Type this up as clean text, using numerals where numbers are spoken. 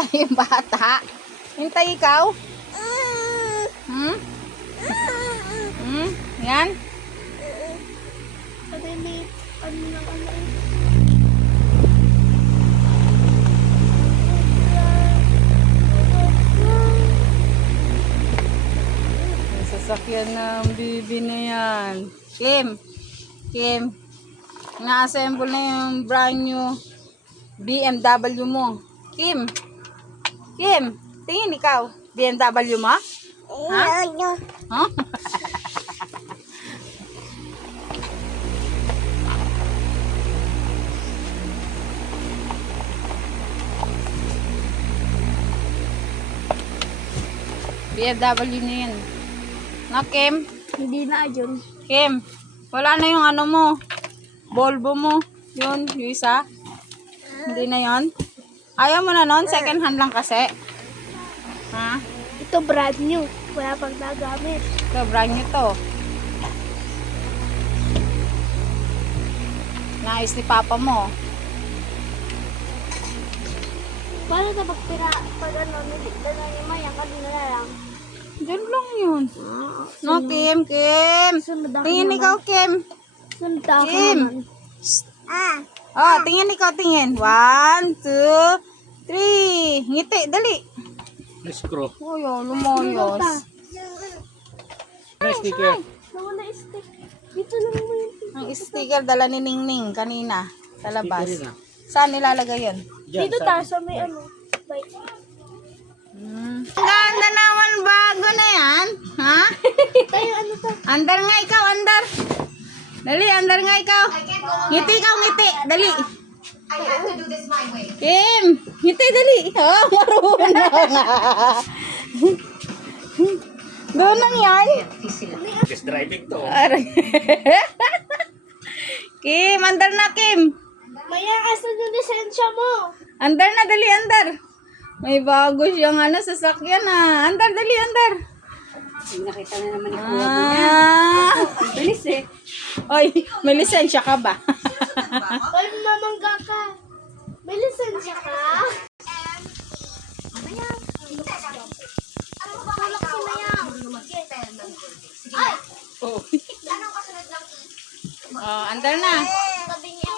Hintay yung bata. Hintay ikaw. Hmm? Hmm? Yan? Yung sasakyan ng bibi na yan. Kim, na-assemble na yung brand new BMW mo. Kim, tingin ikaw. BMW mo? Ha? Huh? BMW niya yan. Na, Kim? Hindi na yun. Kim, wala na yung ano mo. Volvo mo. Yun, yung isa. Hindi na yon. Ayaw mo na nun? Second hand lang kasi. Ha? Ito brand new. Wala pang nagamit. Ito, brand new to. Nais ni Papa mo. Paano na pag ano, niligdan na ni Maya, kanina na lang. Diyan lang yun. No, Kim. Sunod ako Tingin naman. ikaw, Kim. Sunod ako Kim. naman. Oh, tingin ikaw, tingin. 1, 2, 3. Ngiti, dali. Screw. Uy, oh, lumoyos. Nice sticker. Nawala yung stick. Dito lang mo yun. Ang sticker dala ni Ningning kanina sa labas. Sticker yun, ah. Saan nilalagay yun? Diyan, Dito tayo sa may ano. Bike. Ang ganda naman bago na yan. Ha? Tayo ano to? Andar nga ikaw, andar. Dali, andar nga ikaw. Ngiti ikaw, ngiti. Dali. Kim, ngiti, dali. Oh, marunong. Doon lang yan. Just driving to. Aray. Kim, andar na, Kim. Maya, asan yung lisensya mo? Andar na, dali, andar. May bago siyang ano, sasakyan ah. Andar, dali, andar. Nakita na naman Ah. Bilis eh. Oy, may lisensya ka ba? Ay, mamangga ka. May lisensya ka? Tulak si Mayang. Ay! Oh. Oh, andar na. Sabi niya.